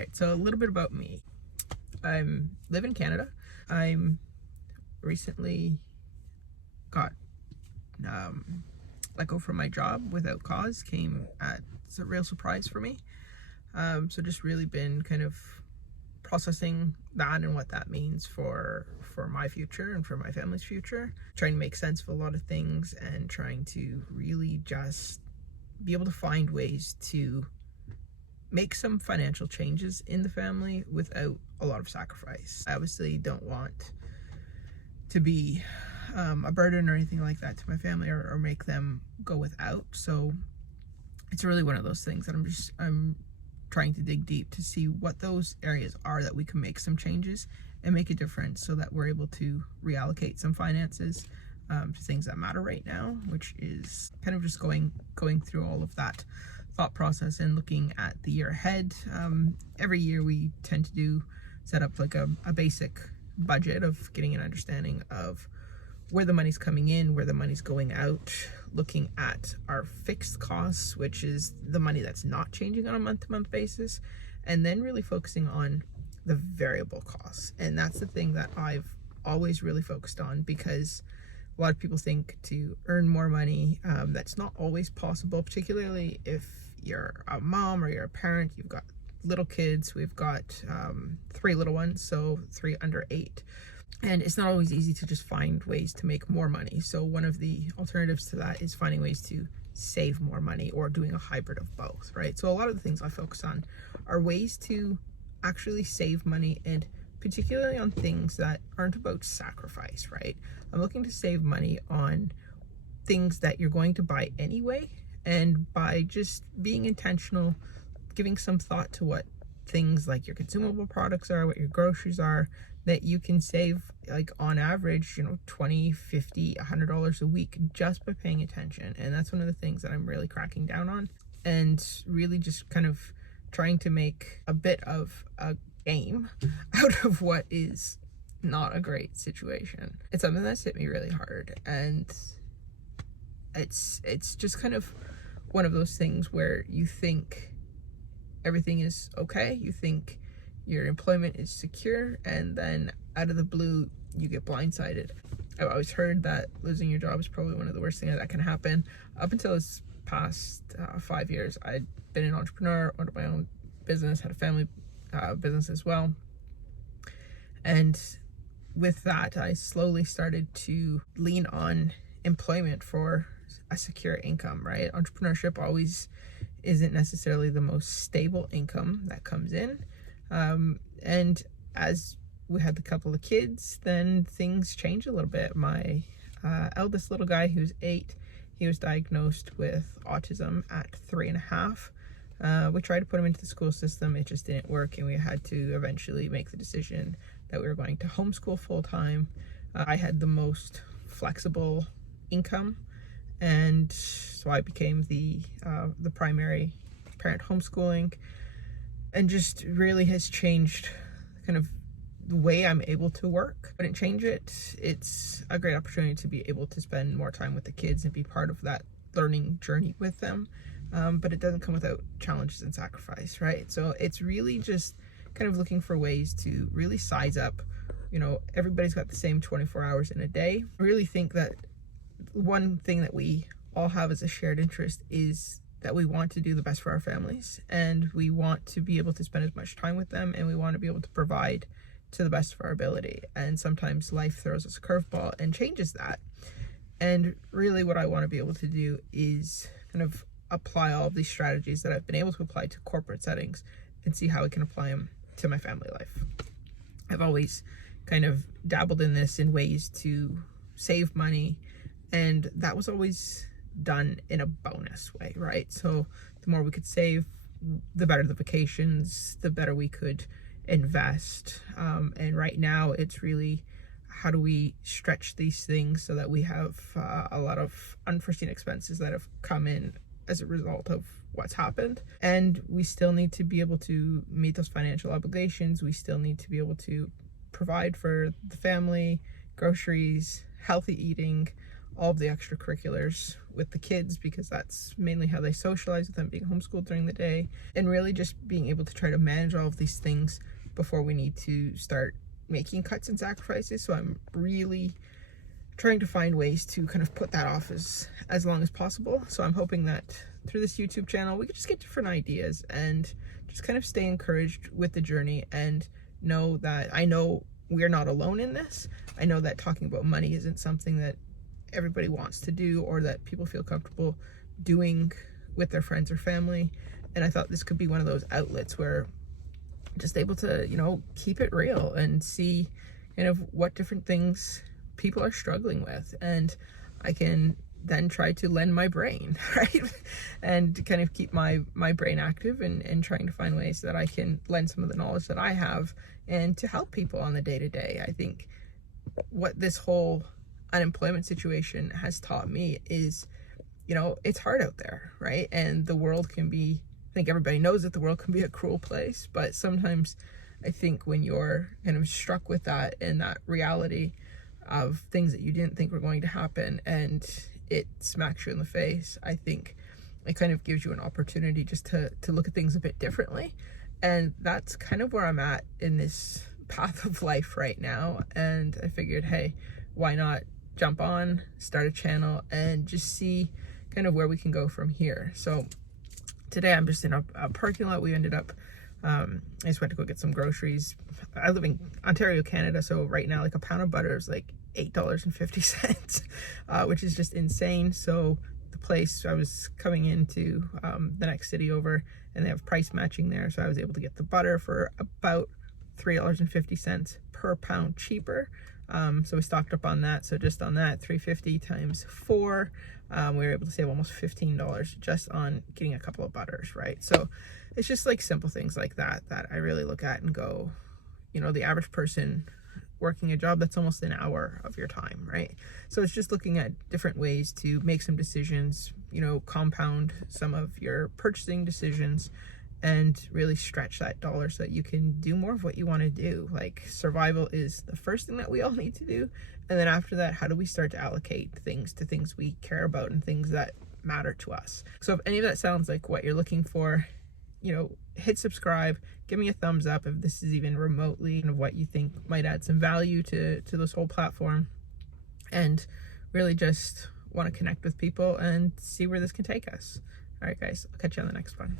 right, so a little bit about me. I live in Canada. I'm recently got let go from my job without cause. It's a real surprise for me. So just really been kind of processing that and what that means for my future and for my family's future. Trying to make sense of a lot of things and trying to really just be able to find ways to make some financial changes in the family without a lot of sacrifice. I obviously don't want to be a burden or anything like that to my family or make them go without. So it's really one of those things that I'm trying to dig deep to see what those areas are that we can make some changes and make a difference so that we're able to reallocate some finances to things that matter right now, which is kind of just going through all of that thought process and looking at the year ahead. Every year we tend to set up like a basic budget of getting an understanding of where the money's coming in, where the money's going out, looking at our fixed costs, which is the money that's not changing on a month-to-month basis, and then really focusing on the variable costs. And that's the thing that I've always really focused on, because a lot of people think to earn more money, that's not always possible, particularly if you're a mom or you're a parent. You've got little kids. We've got 3 little ones, so 3 under 8. And it's not always easy to just find ways to make more money. So one of the alternatives to that is finding ways to save more money or doing a hybrid of both, right? So a lot of the things I focus on are ways to actually save money, and particularly on things that aren't about sacrifice, right? I'm looking to save money on things that you're going to buy anyway, and by just being intentional, giving some thought to what things like your consumable products are, what your groceries are, that you can save, like on average, $20, $50, $100 a week just by paying attention. And that's one of the things that I'm really cracking down on, and really just kind of trying to make a bit of a game out of what is not a great situation. It's something that's hit me really hard, and it's just kind of one of those things where you think everything is okay, you think your employment is secure, and then out of the blue you get blindsided. I've always heard that losing your job is probably one of the worst things that can happen. Up until this past 5 years, I'd been an entrepreneur, owned my own business, had a family business as well, and with that I slowly started to lean on employment for a secure income, right? Entrepreneurship always isn't necessarily the most stable income that comes in. And as we had a couple of kids, then things changed a little bit. My eldest little guy, who's 8, he was diagnosed with autism at 3.5. We tried to put him into the school system. It just didn't work, and we had to eventually make the decision that we were going to homeschool full-time. I had the most flexible income, and so I became the primary parent homeschooling, and just really has changed kind of the way I'm able to work. I didn't change it. It's a great opportunity to be able to spend more time with the kids and be part of that learning journey with them. But it doesn't come without challenges and sacrifice, right? So it's really just kind of looking for ways to really size up. Everybody's got the same 24 hours in a day. I really think that one thing that we all have as a shared interest is that we want to do the best for our families, and we want to be able to spend as much time with them, and we want to be able to provide to the best of our ability. And sometimes life throws us a curveball and changes that. And really what I want to be able to do is kind of apply all of these strategies that I've been able to apply to corporate settings and see how I can apply them to my family life. I've always kind of dabbled in this in ways to save money, and that was always done in a bonus way, right? So the more we could save, the better the vacations, the better we could invest. And right now it's really, how do we stretch these things so that we have a lot of unforeseen expenses that have come in as a result of what's happened, and we still need to be able to meet those financial obligations. We still need to be able to provide for the family, groceries, healthy eating, all of the extracurriculars with the kids, because that's mainly how they socialize, with them being homeschooled during the day, and really just being able to try to manage all of these things before we need to start making cuts and sacrifices. So I'm really trying to find ways to kind of put that off as long as possible. So I'm hoping that through this YouTube channel we could just get different ideas and just kind of stay encouraged with the journey, and know that I know we're not alone in this. I know that talking about money isn't something that everybody wants to do or that people feel comfortable doing with their friends or family. And I thought this could be one of those outlets where just able to, you know, keep it real and see kind of what different things people are struggling with. And I can then try to lend my brain, right? And kind of keep my brain active and trying to find ways that I can lend some of the knowledge that I have and to help people on the day-to-day. I think what this whole unemployment situation has taught me is, you know, it's hard out there, right? And the world can be, I think everybody knows that the world can be a cruel place, but sometimes I think when you're kind of struck with that and that reality of things that you didn't think were going to happen and it smacks you in the face, I think it kind of gives you an opportunity just to look at things a bit differently. And that's kind of where I'm at in this path of life right now. And I figured, hey, why not jump on, start a channel, and just see kind of where we can go from here. So today I'm just in a parking lot. We ended up, I just went to go get some groceries. I live in Ontario, Canada, so right now like a pound of butter is like $8.50, which is just insane. So the place, I was coming into the next city over, and they have price matching there, so I was able to get the butter for about $3.50 per pound cheaper. So we stocked up on that. So just on that, $3.50 times 4, we were able to save almost $15 just on getting a couple of butters, right? So it's just like simple things like that that I really look at and go, you know, the average person working a job, that's almost an hour of your time, right? So it's just looking at different ways to make some decisions, you know, compound some of your purchasing decisions and really stretch that dollar so that you can do more of what you want to do. Like, survival is the first thing that we all need to do. And then after that, how do we start to allocate things to things we care about and things that matter to us? So if any of that sounds like what you're looking for, you know, hit subscribe, give me a thumbs up if this is even remotely of what you think might add some value to this whole platform, and really just want to connect with people and see where this can take us. All right, guys, I'll catch you on the next one.